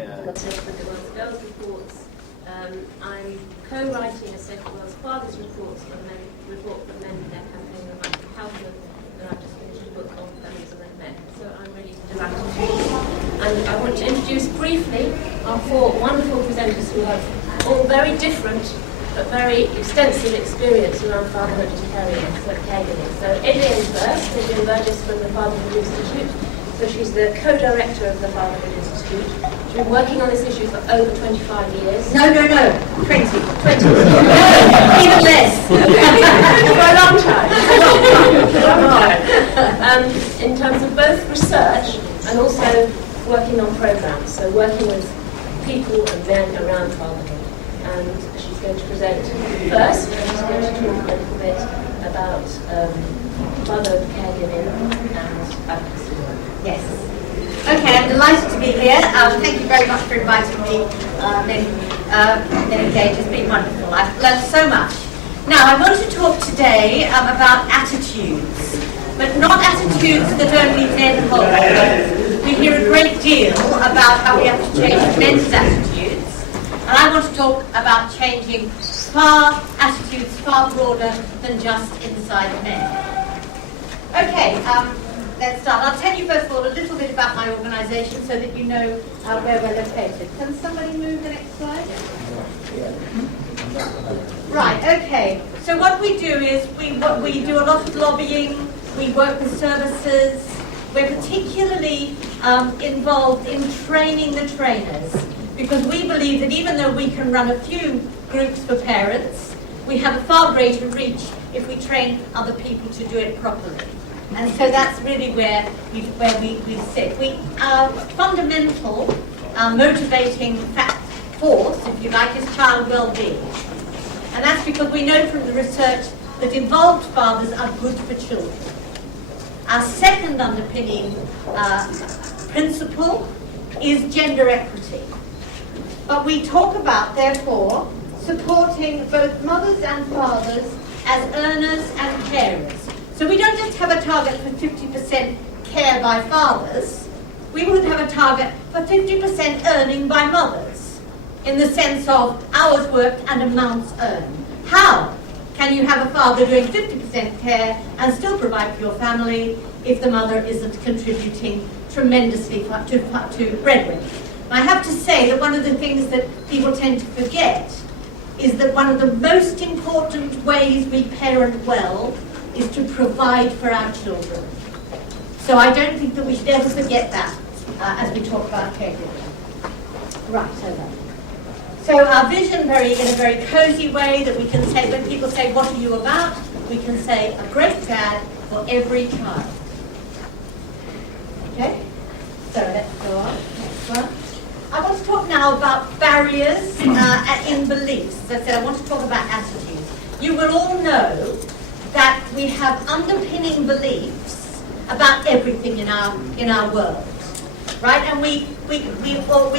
Girls reports. I'm co-writing a set of World's Fathers reports for men, report for men in their campaign on right to health, and I've just finished a book on families and men. So I'm really delighted to be here. And I want to introduce briefly our four wonderful presenters who have all very different but very extensive experience around fatherhood and caregiving. So Adrienne first, Adrienne Burgess from the Fatherhood Institute. So she's the co-director of the Fatherhood Institute. She's been working on this issue for over 25 years. No, 20. 20. Even less. For a long time. In terms of both research and also working on programs. So working with people and men around fatherhood. And she's going to present first. She's going to talk a little bit about fatherhood, caregiving and advocacy work. Yes. Okay, I'm delighted to be here. Thank you very much for inviting me, Lynn Gage. It's been wonderful. I've learned so much. Now, I want to talk today about attitudes, but not attitudes that only men hold. We hear a great deal about how we have to change men's attitudes, and I want to talk about changing attitudes far broader than just inside men. Okay, let's start. I'll tell you first of all a little bit about my organisation so that you know where we're located. Can somebody move the next slide? Right, okay. So what we do is we do a lot of lobbying, we work with services, we're particularly involved in training the trainers because we believe that even though we can run a few groups for parents, we have a far greater reach if we train other people to do it properly. And so that's really where we sit. Our fundamental, motivating force, if you like, is child well-being. And that's because we know from the research that involved fathers are good for children. Our second underpinning principle is gender equity. But we talk about, therefore, supporting both mothers and fathers as earners and carers. So we don't just have a target for 50% care by fathers, we would have a target for 50% earning by mothers, in the sense of hours worked and amounts earned. How can you have a father doing 50% care and still provide for your family if the mother isn't contributing tremendously to breadwinning? I have to say that one of the things that people tend to forget is that one of the most important ways we parent well is to provide for our children. So I don't think that we should ever forget that as we talk about caregiving. Right, over. So our vision, in a very cozy way, that we can say, when people say, what are you about? We can say, a great dad for every child. Okay? So let's go on. Next one. I want to talk now about barriers in beliefs. As I said, I want to talk about attitudes. You will all know that we have underpinning beliefs about everything in our world, right? And we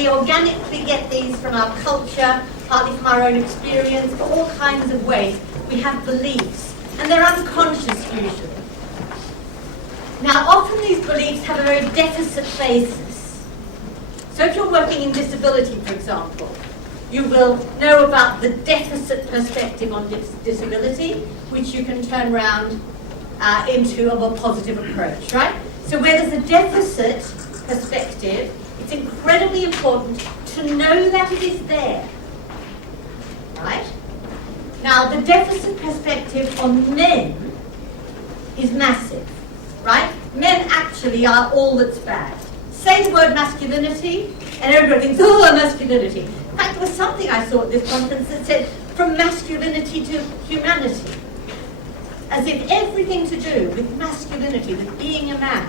organically get these from our culture, partly from our own experience, but all kinds of ways. We have beliefs, and they're unconscious usually. Now, often these beliefs have a very deficit basis. So if you're working in disability, for example, you will know about the deficit perspective on disability, which you can turn around into a more positive approach, right? So where there's a deficit perspective, it's incredibly important to know that it is there, right? Now, the deficit perspective on men is massive, right? Men actually are all that's bad. Say the word masculinity, and everybody thinks, oh, masculinity. In fact, there was something I saw at this conference that said, from masculinity to humanity. As if everything to do with masculinity, with being a man,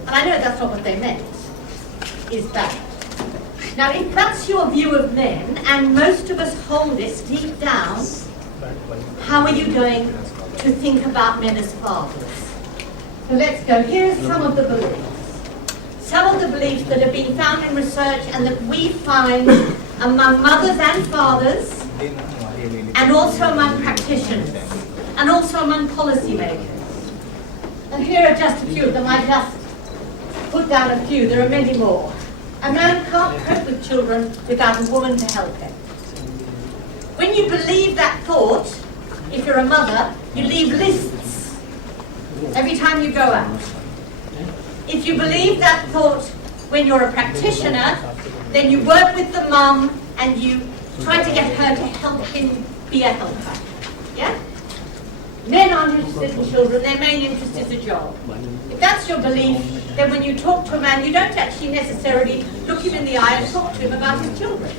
and I know that's not what they meant, is bad. Now, if that's your view of men, and most of us hold this deep down, how are you going to think about men as fathers? So let's go. Here's some of the beliefs. Some of the beliefs that have been found in research and that we find among mothers and fathers, and also among practitioners, and also among policymakers. And here are just a few of them. I just put down a few. There are many more. A man can't cope with children without a woman to help him. When you believe that thought, if you're a mother, you leave lists every time you go out. If you believe that thought when you're a practitioner, then you work with the mum and you try to get her to help him be a helper. Yeah? Men aren't interested in children, their main interest is a job. If that's your belief, then when you talk to a man, you don't actually necessarily look him in the eye and talk to him about his children,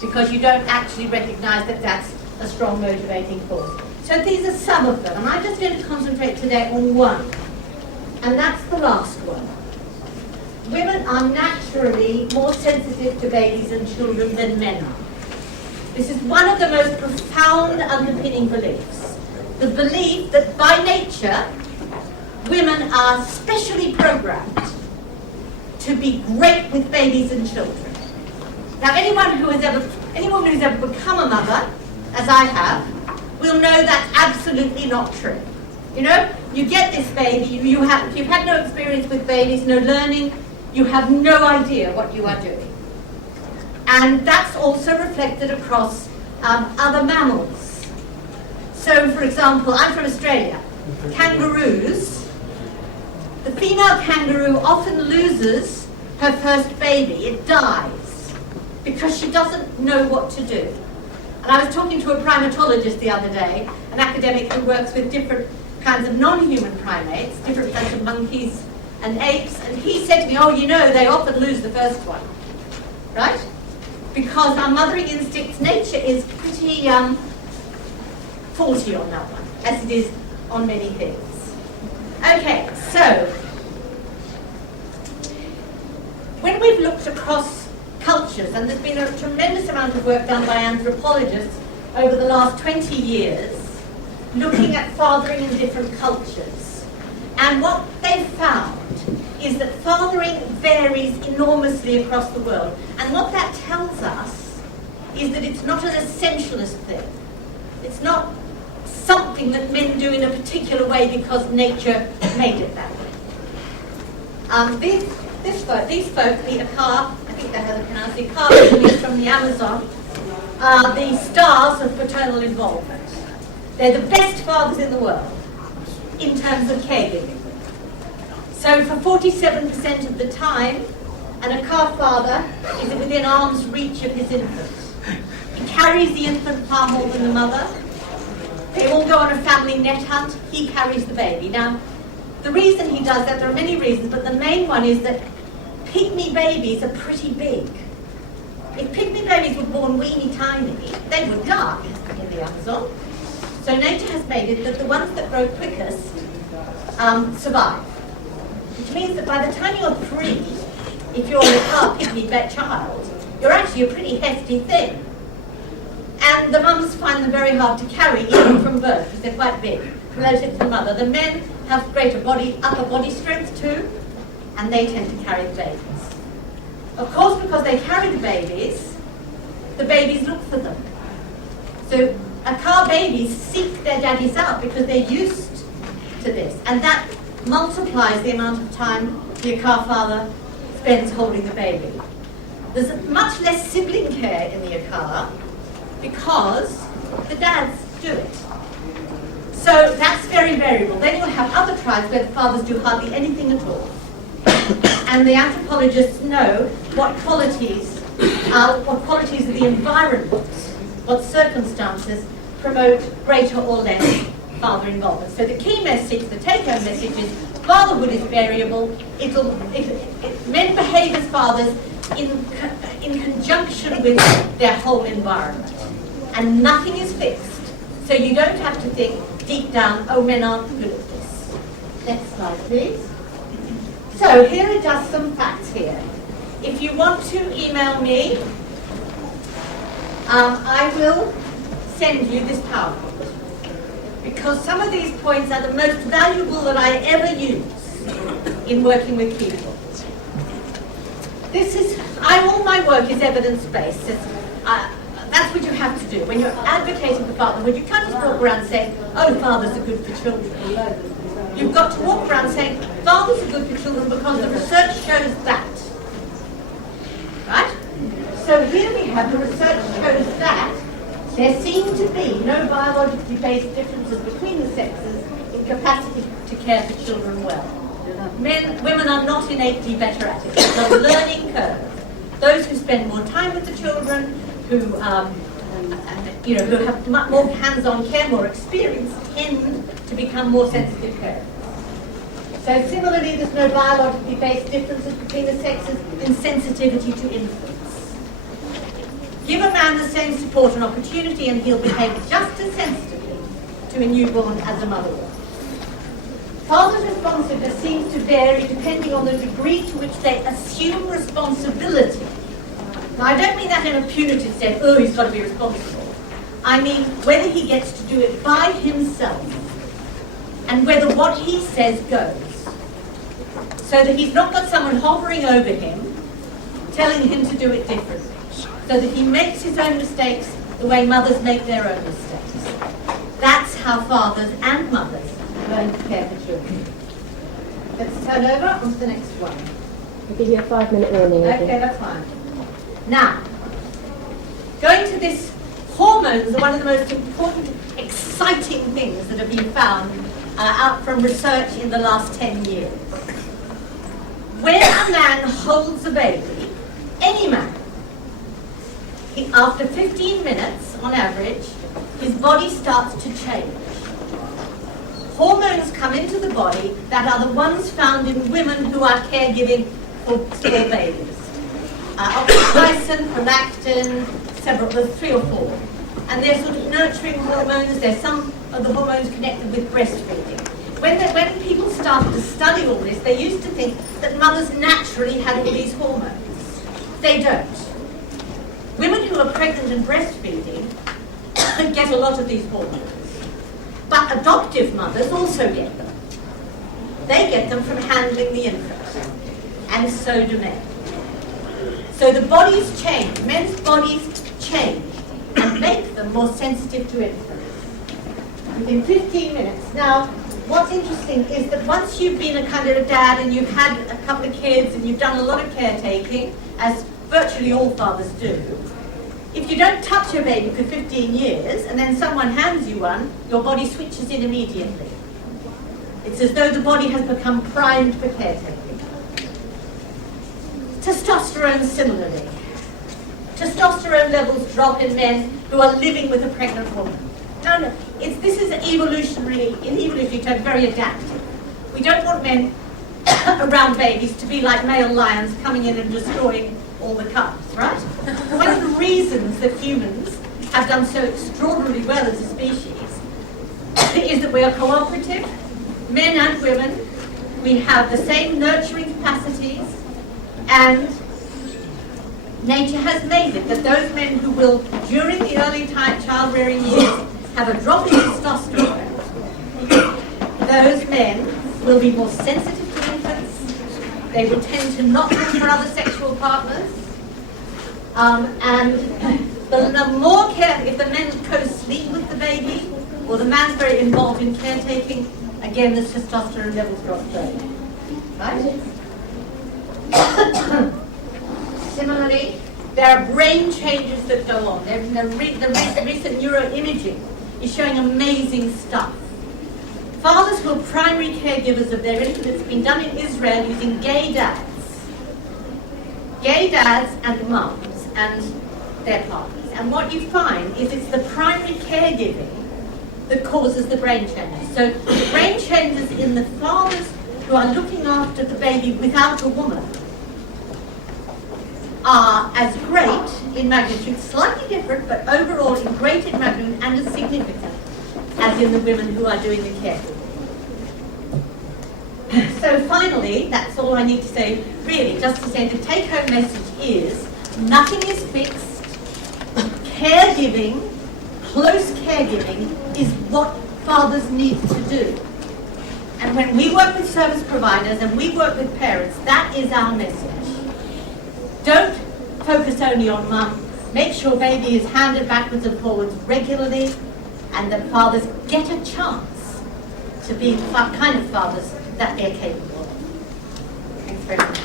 because you don't actually recognise that that's a strong motivating force. So these are some of them, and I'm just going to concentrate today on one, and that's the last one. Women are naturally more sensitive to babies and children than men are. This is one of the most profound underpinning beliefs. The belief that by nature, women are specially programmed to be great with babies and children. Now, any woman who's ever become a mother, as I have, will know that's absolutely not true. You know, you get this baby, you've had no experience with babies, no learning, you have no idea what you are doing. And that's also reflected across other mammals. So, for example, I'm from Australia. Kangaroos, the female kangaroo often loses her first baby. It dies because she doesn't know what to do. And I was talking to a primatologist the other day, an academic who works with different kinds of non-human primates, different kinds of monkeys and apes, and he said to me, oh, you know, they often lose the first one, right? Because our mothering instincts, nature is pretty faulty on that one, as it is on many things. Okay, so when we've looked across cultures, and there's been a tremendous amount of work done by anthropologists over the last 20 years, looking at fathering in different cultures. And what they've found is that fathering varies enormously across the world. And what that tells us is that it's not an essentialist thing. It's not something that men do in a particular way because nature made it that way. These folk, the Akar, I think that's how they pronounce it, Akar babies from the Amazon, are the stars of paternal involvement. They're the best fathers in the world in terms of caregiving. So for 47% of the time, an Akar father is within arm's reach of his infant. He carries the infant far more than the mother. They all go on a family net hunt. He carries the baby. Now, the reason he does that, there are many reasons, but the main one is that pygmy babies are pretty big. If pygmy babies were born weeny tiny, they would die in the Amazon. So nature has made it that the ones that grow quickest survive. Which means that by the time you're 3, if you're a pygmy child, you're actually a pretty hefty thing. And the mums find them very hard to carry even from birth because they're quite big relative to the mother. The men have greater upper body strength too, and they tend to carry the babies. Of course, because they carry the babies look for them. So Akar babies seek their daddies out because they're used to this, and that multiplies the amount of time the Akar father spends holding the baby. There's much less sibling care in the Akar because the dads do it. So that's very variable. Then you'll have other tribes where the fathers do hardly anything at all. And the anthropologists know what qualities of the environment, what circumstances promote greater or less father involvement. So the key message, the take-home message is fatherhood is variable. Men behave as fathers in conjunction with their whole environment. And nothing is fixed. So you don't have to think deep down, oh, men aren't good at this. Next slide, please. So here are just some facts here. If you want to email me, I will send you this PowerPoint. Because some of these points are the most valuable that I ever use in working with people. All my work is evidence-based. That's what you have to do. When you're advocating for fatherhood, you can't just walk around saying, oh, fathers are good for children. You've got to walk around saying, fathers are good for children because the research shows that. but the research shows that there seem to be no biologically based differences between the sexes in capacity to care for children well. Women are not innately better at it. It's a learning curve. Those who spend more time with the children, who have more hands-on care, more experience, tend to become more sensitive carers. So similarly, there's no biologically based differences between the sexes in sensitivity to infants. Give a man the same support and opportunity and he'll behave just as sensitively to a newborn as a mother will. Fathers' responsiveness seems to vary depending on the degree to which they assume responsibility. Now, I don't mean that in a punitive sense, oh, he's got to be responsible. I mean whether he gets to do it by himself and whether what he says goes. So that he's not got someone hovering over him, telling him to do it differently. So that he makes his own mistakes the way mothers make their own mistakes. That's how fathers and mothers learn to care for children. Let's turn over onto the next one. I'll give you a 5-minute warning. Okay, that's fine. Now, going to this, hormones are one of the most important, exciting things that have been found out from research in the last 10 years. When a man holds a baby, any man, after 15 minutes on average, his body starts to change. Hormones come into the body that are the ones found in women who are caregiving for babies. Oxytocin, prolactin, there's 3 or 4. And they're sort of nurturing hormones. There's some of the hormones connected with breastfeeding. When people started to study all this, they used to think that mothers naturally had all these hormones. They don't. Women who are pregnant and breastfeeding get a lot of these hormones. But adoptive mothers also get them. They get them from handling the infant. And so do men. So the bodies change. Men's bodies change and make them more sensitive to infants. Within 15 minutes. Now, what's interesting is that once you've been a kind of a dad and you've had a couple of kids and you've done a lot of caretaking, as virtually all fathers do, if you don't touch your baby for 15 years and then someone hands you one, your body switches in immediately. It's as though the body has become primed for caretaking. Testosterone similarly. Testosterone levels drop in men who are living with a pregnant woman. No, this is in evolutionary terms, very adaptive. We don't want men around babies to be like male lions coming in and destroying all the cubs, right? One of the reasons that humans have done so extraordinarily well as a species is that we are cooperative, men and women. We have the same nurturing capacities, and nature has made it that those men who will, during the early child-rearing years, have a drop in testosterone, those men will be more sensitive to infants. They will tend to not look for other sexual partners. And the more care, if the men co-sleep with the baby, or the man's very involved in caretaking, again, the testosterone levels drop further. Right? Similarly, there are brain changes that go on. The recent neuroimaging is showing amazing stuff. Fathers who are primary caregivers of their infant, it's been done in Israel using gay dads and mums and their partners. And what you find is it's the primary caregiving that causes the brain changes. So the brain changes in the fathers who are looking after the baby without a woman are as great in magnitude, slightly different, but overall in great in magnitude and as significant as in the women who are doing the caregiving. So finally, that's all I need to say, really, just to say the take-home message is nothing is fixed. Caregiving, close caregiving, is what fathers need to do. And when we work with service providers and we work with parents, that is our message. Don't focus only on mum. Make sure baby is handed backwards and forwards regularly, and that fathers get a chance to be the kind of fathers that they're capable of. Thanks very much.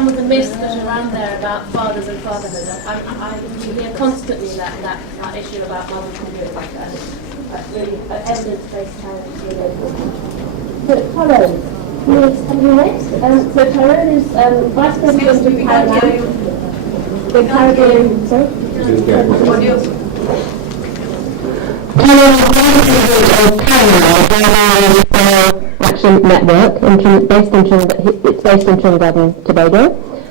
some of the myths that are around there about fathers and fatherhood. I hear constantly that issue about mothers and really evidence-based parenting really important. So Tyrone, please come here next. So Tyrone is Vice President of Paramount. The Caribbean, sorry? Action Network, it's based in Trinidad and Tobago.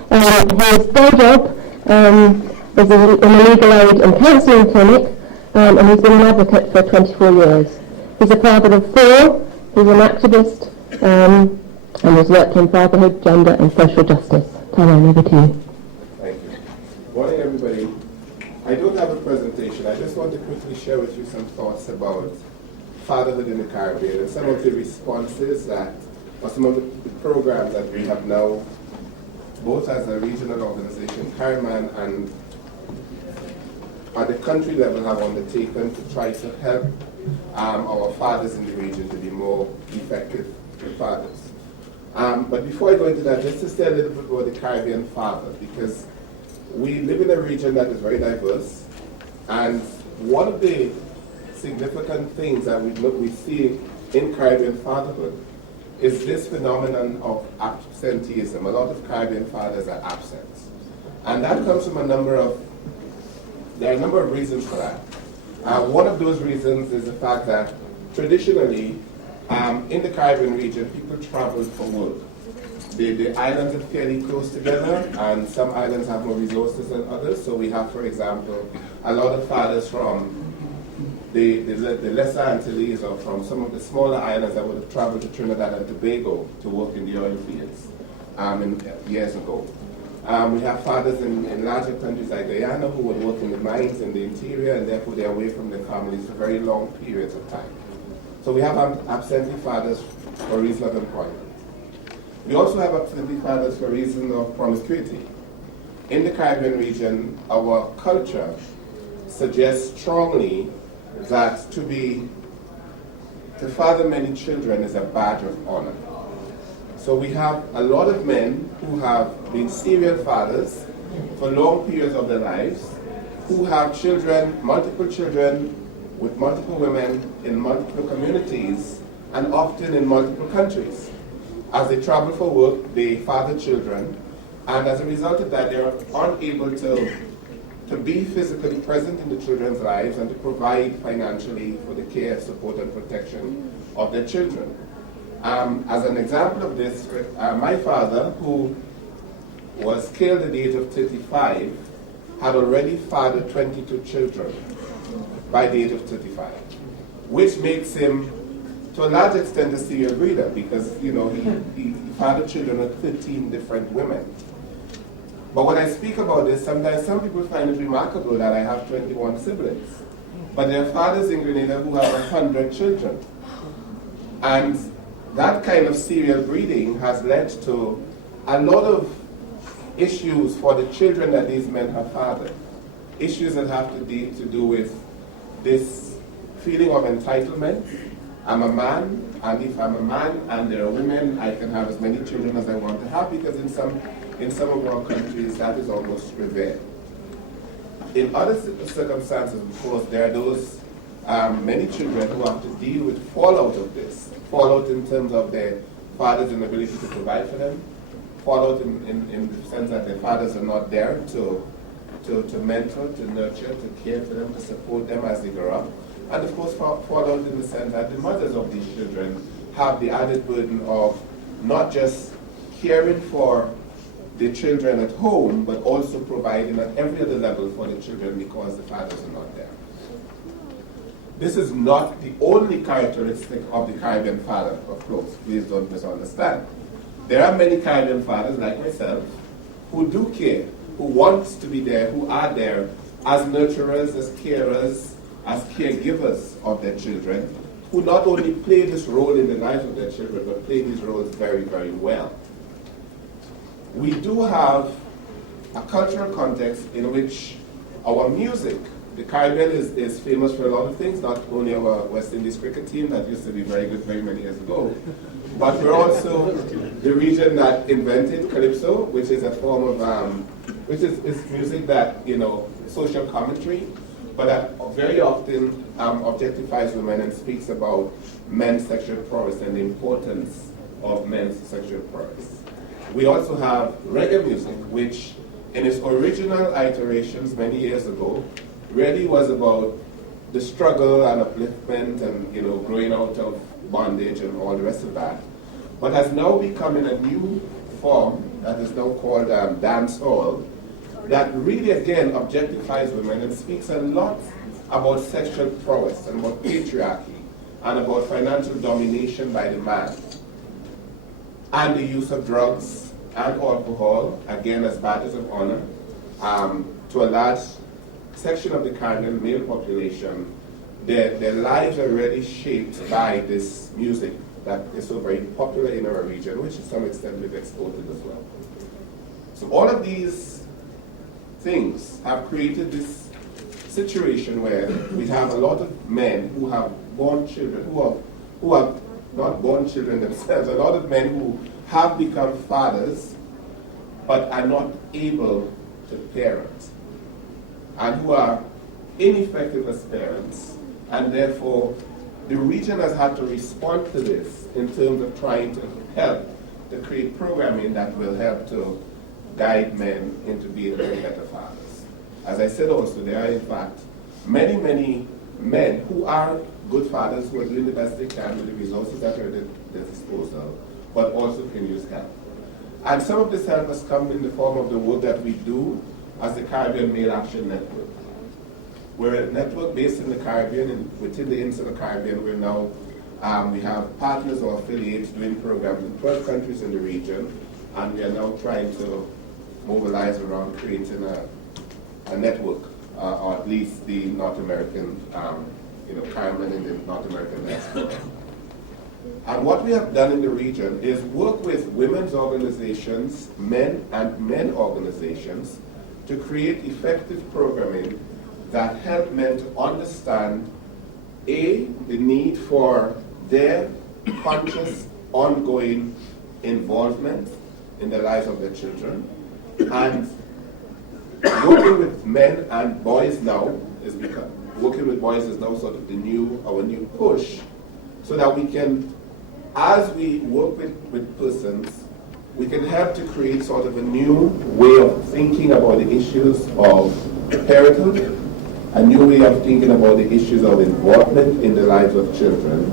His day job is in a legal aid and counselling clinic, and he's been an advocate for 24 years. He's a father of 4, he's an activist, and has worked on fatherhood, gender and social justice. Tyrone, over to you. Thank you. Morning, everybody. I don't have a presentation. I just want to quickly share with you some thoughts about fatherhood in the Caribbean and some of the responses that, or some of the programs that we have now, both as a regional organization, Cariman, and at the country level have undertaken to try to help our fathers in the region to be more effective fathers. But before I go into that, just to say a little bit about the Caribbean father, because we live in a region that is very diverse, and one of the significant things that we see in Caribbean fatherhood is this phenomenon of absenteeism. A lot of Caribbean fathers are absent. And that comes from there are a number of reasons for that. One of those reasons is the fact that traditionally, in the Caribbean region, people travel for work. The islands are fairly close together, and some islands have more resources than others. So we have, for example, a lot of fathers from the Lesser Antilles or from some of the smaller islands that would have traveled to Trinidad and Tobago to work in the oil fields years ago. We have fathers in larger countries like Guyana who would work in the mines in the interior, and therefore they're away from their families for very long periods of time. So we have absentee fathers for reason of employment. We also have absentee fathers for reason of promiscuity. In the Caribbean region, our culture suggests strongly that to father many children is a badge of honor. So we have a lot of men who have been serial fathers for long periods of their lives, who have children, multiple children, with multiple women in multiple communities, and often in multiple countries. As they travel for work, they father children, and as a result of that, they are unable to be physically present in the children's lives and to provide financially for the care, support, and protection of their children. As an example of this, my father, who was killed at the age of 35, had already fathered 22 children by the age of 35, which makes him, to a large extent, a serial breeder, because he fathered children with 13 different women. But when I speak about this, sometimes some people find it remarkable that I have 21 siblings. But there are fathers in Grenada who have 100 children. And that kind of serial breeding has led to a lot of issues for the children that these men have fathered. Issues that have to do with this feeling of entitlement. I'm a man, and if I'm a man and there are women, I can have as many children as I want to have, because in some of our countries that is almost revered. In other circumstances, of course, there are those many children who have to deal with fallout of this. Fallout in terms of their father's inability to provide for them. Fallout in the sense that their fathers are not there to mentor, to nurture, to care for them, to support them as they grow up. And of course, fallout in the sense that the mothers of these children have the added burden of not just caring for the children at home, but also providing at every other level for the children because the fathers are not there. This is not the only characteristic of the Caribbean father, of course. Please don't misunderstand. There are many Caribbean fathers, like myself, who do care, who want to be there, who are there as nurturers, as carers, as caregivers of their children, who not only play this role in the lives of their children, but play these roles very, very well. We do have a cultural context in which our music the Caribbean is famous for a lot of things, not only our West Indies cricket team that used to be very good very many years ago, but we're also the region that invented calypso, which is a form of, which is music that, social commentary, but that very often objectifies women and speaks about men's sexual prowess and the importance of men's sexual prowess. We also have reggae music, which in its original iterations many years ago, really was about the struggle and upliftment and growing out of bondage and all the rest of that, but has now become in a new form that is now called dancehall, that really again objectifies women and speaks a lot about sexual prowess and about patriarchy and about financial domination by the man and the use of drugs and alcohol, again as badges of honor, to a large section of the Caribbean male population. Their lives are really shaped by this music that is so very popular in our region, which to some extent we've exported as well. So all of these things have created this situation where we have a lot of men who have born children, who have not born children themselves, a lot of men who have become fathers but are not able to parent, and who are ineffective as parents, and therefore the region has had to respond to this in terms of trying to help to create programming that will help to guide men into being better fathers. As I said also, there are in fact many, many men who are good fathers who are doing the best they can with the resources that are at their disposal, but also can use help. And some of this help has come in the form of the work that we do as the Caribbean Male Action Network. We're a network based in the Caribbean, and within the Insular Caribbean, we're now, we have partners or affiliates doing programs in 12 countries in the region, and we are now trying to mobilize around creating a network, or at least the North American, Caribbean and the North American diaspora. And what we have done in the region is work with women's organizations, men and men organizations, to create effective programming that help men to understand, A, the need for their conscious, ongoing involvement in the lives of their children, and working with men and boys now is working with boys is now sort of our new push, so that we can, as we work with persons, we can help to create sort of a new way of thinking about the issues of parenthood, a new way of thinking about the issues of involvement in the lives of children,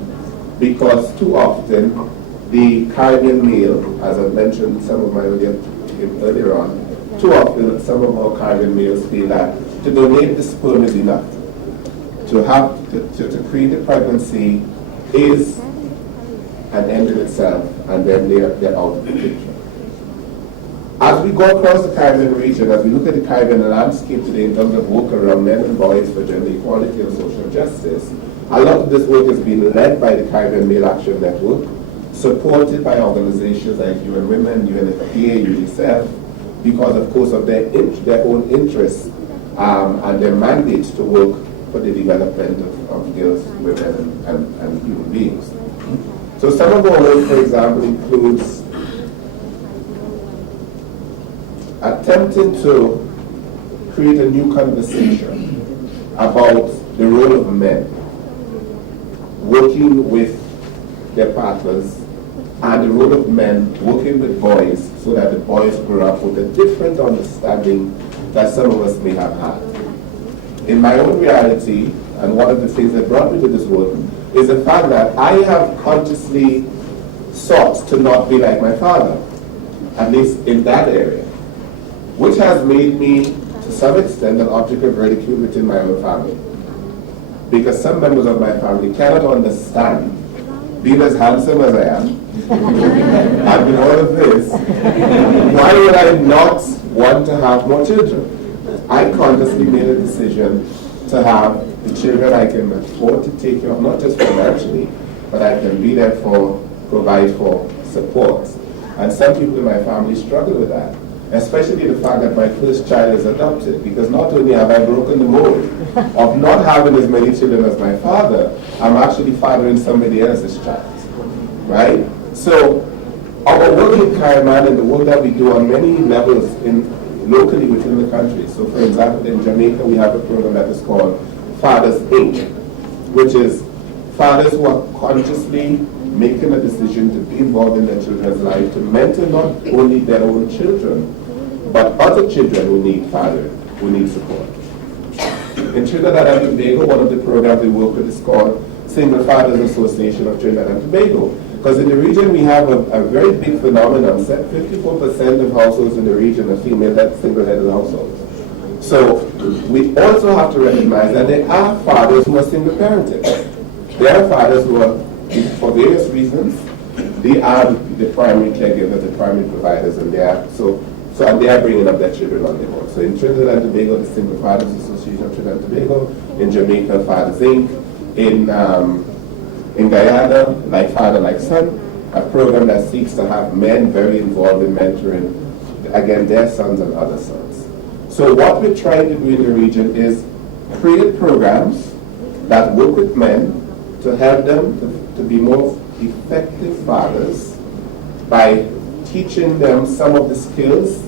because too often the Caribbean male, as I mentioned some of my earlier on, too often some of our Caribbean males feel that to donate the sperm is enough. To create a pregnancy is an end in itself, and then they're out of the picture. As we go across the Caribbean region, as we look at the Caribbean landscape today in terms of work around men and boys for gender equality and social justice, a lot of this work has been led by the Caribbean Male Action Network, supported by organizations like UN Women, UNFPA, UNICEF, because of course of their own interests and their mandates to work for the development of girls, women, and human beings. So some of our work, for example, includes attempting to create a new conversation about the role of men working with their partners, and the role of men working with boys, so that the boys grow up with a different understanding that some of us may have had. In my own reality, and one of the things that brought me to this work, is the fact that I have consciously sought to not be like my father, at least in that area, which has made me, to some extent, an object of ridicule within my own family. Because some members of my family cannot understand, being as handsome as I am, and with all of this, why would I not want to have more children? I consciously made a decision to have the children I can afford to take care of, not just financially, but I can be there for, provide for, support. And some people in my family struggle with that. especially the fact that my first child is adopted, because not only have I broken the mold of not having as many children as my father, I'm actually fathering somebody else's child, right? So our work in Cayman and the work that we do on many levels locally within the country. So for example, in Jamaica, we have a program that is called Fathers Inc., which is fathers who are consciously making a decision to be involved in their children's life, to mentor not only their own children, but other children who need fathering, who need support. In Trinidad and Tobago, one of the programs we work with is called Single Fathers Association of Trinidad and Tobago. Because in the region we have a very big phenomenon. 54% of households in the region are female-led, single-headed households. So we also have to recognize that there are fathers who are single-parented. There are fathers who are, for various reasons, they are the primary caregivers, the primary providers, and they are and they are bringing up their children on their own. So in Trinidad and Tobago, the Single Fathers Association of Trinidad and Tobago. In Jamaica, Fathers Inc. In Guyana, Like Father, Like Son, a program that seeks to have men very involved in mentoring, again, their sons and other sons. So what we're trying to do in the region is create programs that work with men to help them to be more effective fathers by teaching them some of the skills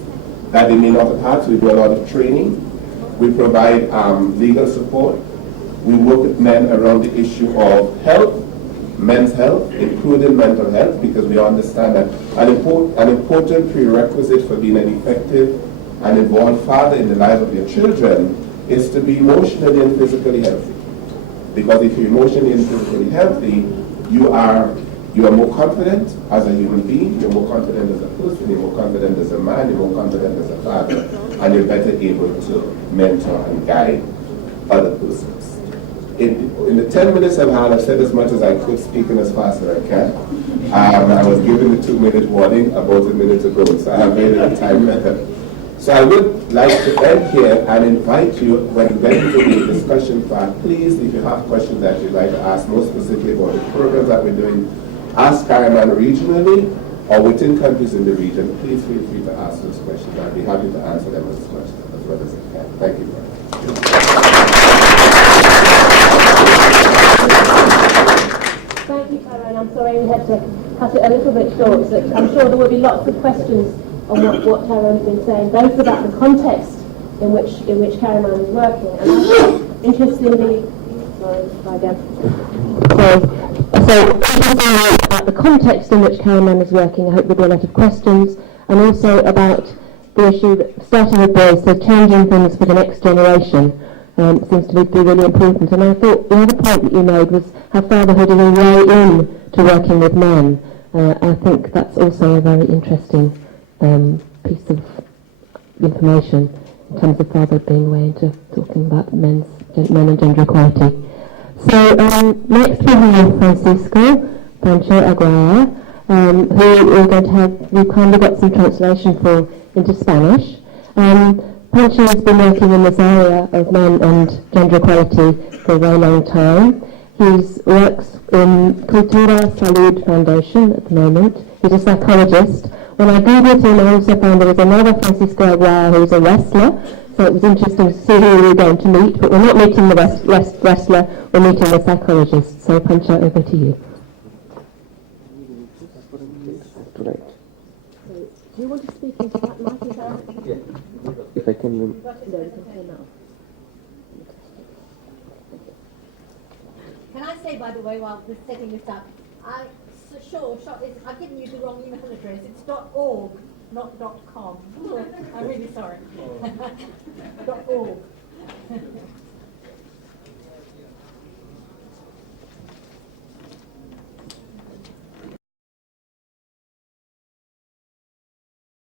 that they may not have had. So we do a lot of training. We provide legal support. We work with men around the issue of health, men's health, including mental health, because we understand that an important prerequisite for being an effective and involved father in the lives of your children is to be emotionally and physically healthy. Because if you're emotionally and physically healthy, you are more confident as a human being, you're more confident as a person, you're more confident as a man, you're more confident as a father, and you're better able to mentor and guide other persons. In the 10 minutes I've said as much as I could, speaking as fast as I can. I was given the 2-minute warning about a minute ago, so I have very little time left. So I would like to end here and invite you, when we get into the discussion part, please, if you have questions that you'd like to ask more specifically about the programs that we're doing, ask Cayman regionally or within countries in the region, please feel free to ask those questions. I'd be happy to answer them as well as I can. Thank you very much. Thank you, Tyrone. I'm sorry we had to cut it a little bit short. So I'm sure there will be lots of questions on what Tyrone's been saying, both about the context in which Caraman is working, and also, interestingly, about the context in which Caraman is working. I hope there'll be a lot of questions, and also about the issue that, starting with boys, so changing things for the next generation seems to be really important. And I thought the other point that you made was how fatherhood is a way in to working with men. I think that's also a very interesting piece of information in terms of fatherhood being a way into talking about men and gender equality. So next we have Francisco Pancho Aguirre, who we're going to have, we've kind of got some translation for into Spanish. Pancho has been working in this area of men and gender equality for a very long time. He works in Cultura Salud Foundation at the moment. He's a psychologist. When I googled him, I also found there was another Francisco Aguirre who's a wrestler. So it was interesting to see who we were going to meet, but we're not meeting the wrestler, we're meeting the psychologist. So Pancho, over to you. Do you want to speak into that microphone? Yeah. If I can. No, you can say now. Can I say, by the way, while we're setting this up, I've given you the wrong email address. It's .org, not .com. I'm really sorry. .org.